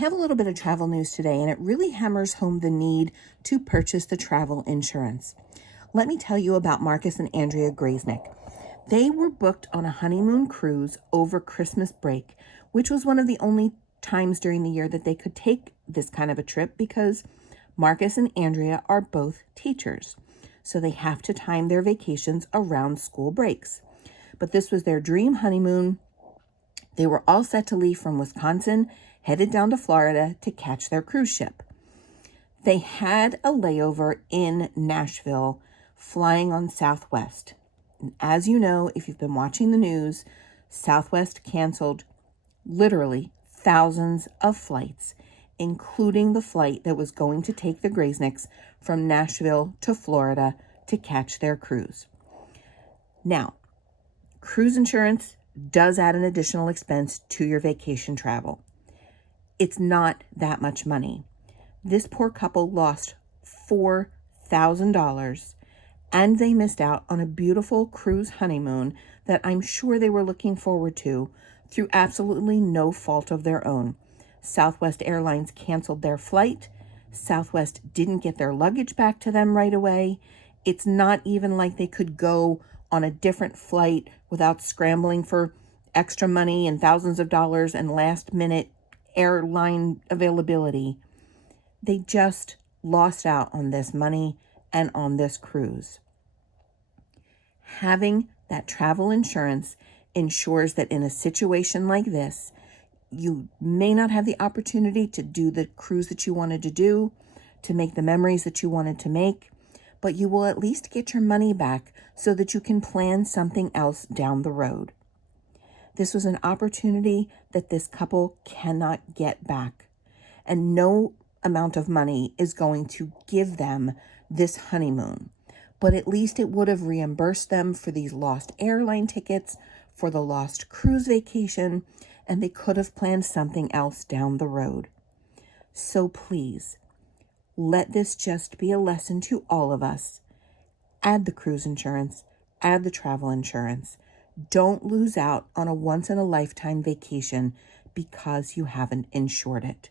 have a little bit of travel news today, and it really hammers home the need to purchase the travel insurance. Let me tell you about Marcus and Andrea Grasenick. They were booked on a honeymoon cruise over Christmas break, which was one of the only times during the year that they could take this kind of a trip because Marcus and Andrea are both teachers. So they have to time their vacations around school breaks. But this was their dream honeymoon. They were all set to leave from Wisconsin, headed down to Florida to catch their cruise ship. They had a layover in Nashville, flying on Southwest. And as you know, if you've been watching the news, Southwest canceled literally thousands of flights, including the flight that was going to take the Grasenicks from Nashville to Florida to catch their cruise. Now, cruise insurance does add an additional expense to your vacation travel. It's not that much money. This poor couple lost $4,000 and they missed out on a beautiful cruise honeymoon that I'm sure they were looking forward to through absolutely no fault of their own. Southwest Airlines canceled their flight. Southwest didn't get their luggage back to them right away. It's not even like they could go on a different flight without scrambling for extra money and thousands of dollars and last minute airline availability. They just lost out on this money and on this cruise. Having that travel insurance ensures that in a situation like this, you may not have the opportunity to do the cruise that you wanted to do, to make the memories that you wanted to make, but you will at least get your money back so that you can plan something else down the road. This was an opportunity that this couple cannot get back, and no amount of money is going to give them this honeymoon, but at least it would have reimbursed them for these lost airline tickets, for the lost cruise vacation, and they could have planned something else down the road. So please, let this just be a lesson to all of us. Add the cruise insurance, add the travel insurance. Don't lose out on a once-in-a-lifetime vacation because you haven't insured it.